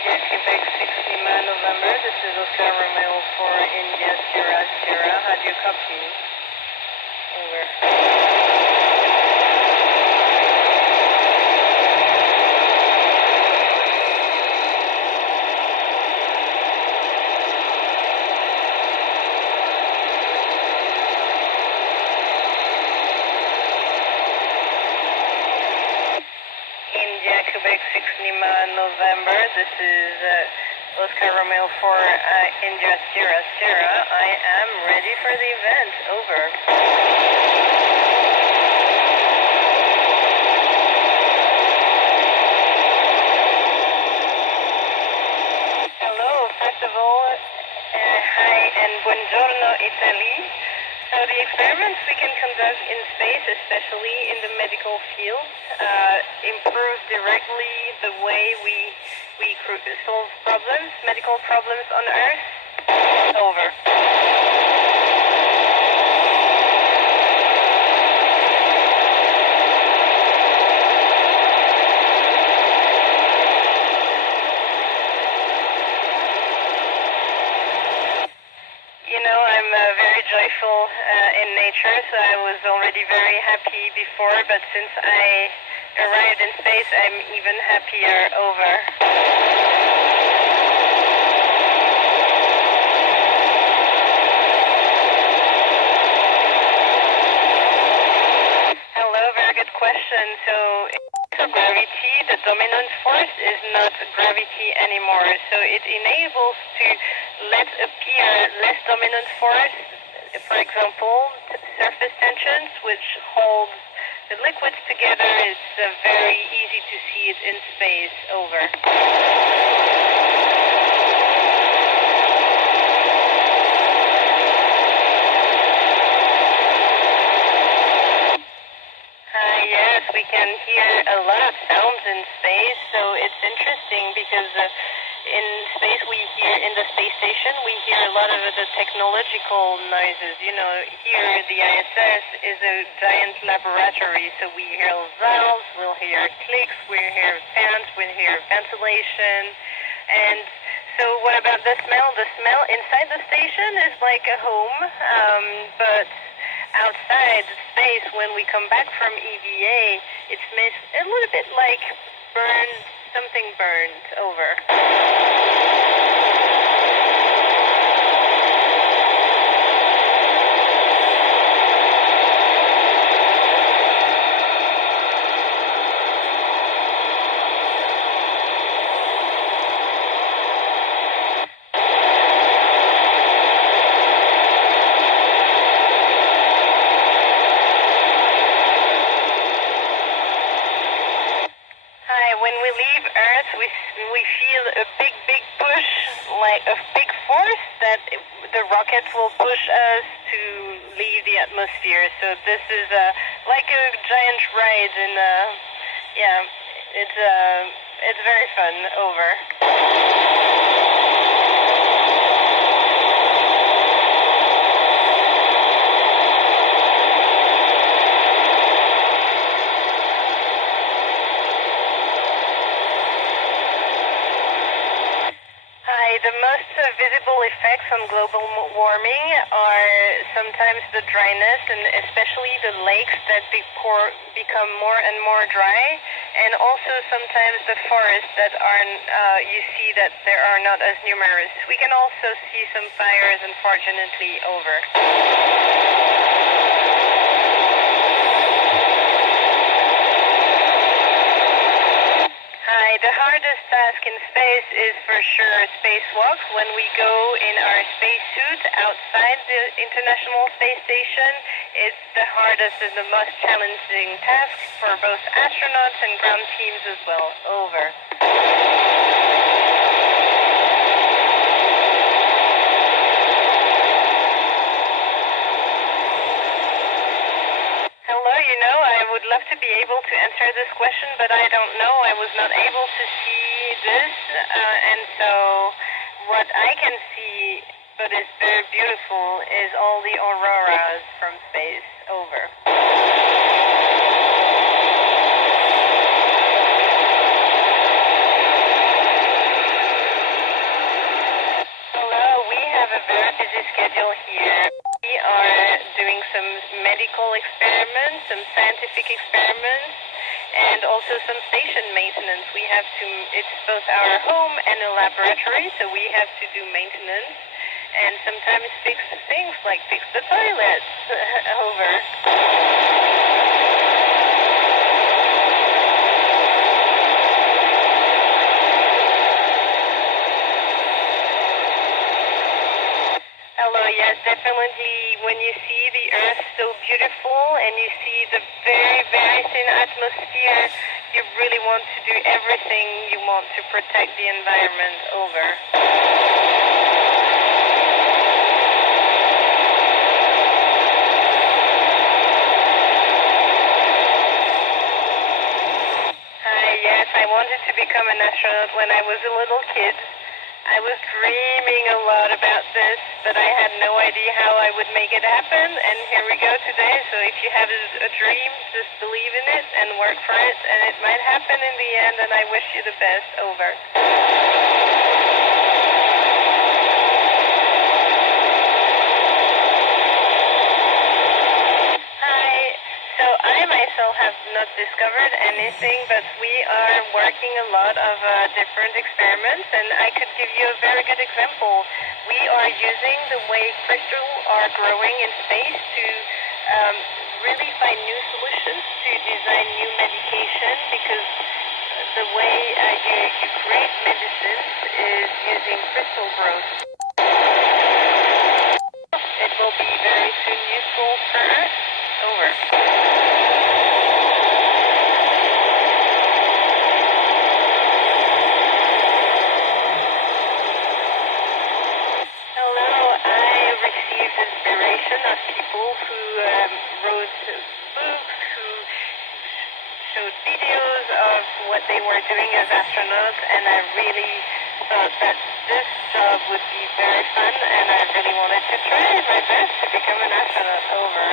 India, Quebec, 6 Lima, November. This is Oscar Romeo for India, Sierra, Sierra. How do you copy? Over. India, Quebec, 6 Lima, November. This is Oscar Romeo for India, Sierra, Sierra. I am ready for the event. Over. Hello, first of all, hi and buongiorno, Italie. So the experiments we can conduct in space, especially in the medical field, improve directly the way we solve problems, medical problems on Earth. Over. You know, I'm very joyful in nature, so I was already very happy before, but since I arrived in space, I'm even happier. Over. Hello, very good question. So gravity, the dominant force, is not gravity anymore. So it enables to let appear less dominant force, for example, surface tensions, which hold the liquids together. It's very easy to see it in space. Over. Yes, we can hear a lot of sounds in space, so it's interesting because in space in the space station, we hear a lot of the technological noises. You know, here the ISS is a giant laboratory, so we hear valves, we'll hear clicks, we'll hear fans, we'll hear ventilation. And so what about the smell? The smell inside the station is like a home, but outside space, when we come back from EVA, it smells a little bit like something burned. Over. When we leave Earth, we feel a big push, like a big force that the rockets will push us to leave the atmosphere. So this is like a giant ride, and it's very fun. Over. The most visible effects on global warming are sometimes the dryness, and especially the lakes that become more and more dry, and also sometimes the forests that you see that there are not as numerous. We can also see some fires, unfortunately. Over. The hardest task in space is for sure spacewalks. When we go in our spacesuit outside the International Space Station, it's the hardest and the most challenging task for both astronauts and ground teams as well. Over. Hello, you know, I would love to be able to answer this question, but I don't know. I was not able to see this, and so what I can see, but is very beautiful, is all the auroras from space. Over. schedule here. We are doing some medical experiments, some scientific experiments, and also some station maintenance. We have to, it's both our home and a laboratory, so we have to do maintenance and sometimes fix things like fix the toilets. Over. Hello, yes, definitely. When you see the Earth so beautiful and you see the very, very thin atmosphere, you really want to do everything you want to protect the environment. Over. Hi, yes, I wanted to become an astronaut when I was a little kid. I was dreaming a lot about this, but I had no idea how I would make it happen, and here we go today. So if you have a dream, just believe in it and work for it, and it might happen in the end, and I wish you the best. Over. Hi. So I myself have not discovered anything, but we are working a lot of different experiments, and I could give you a very good example. We are using the way crystals are growing in space to really find new solutions to design new medication, because the way you create medicines is using crystal growth. It will be very soon useful for us. Over. Inspiration of people who wrote books, who showed videos of what they were doing as astronauts, and I really thought that this job would be very fun, and I really wanted to try my best to become an astronaut. Over.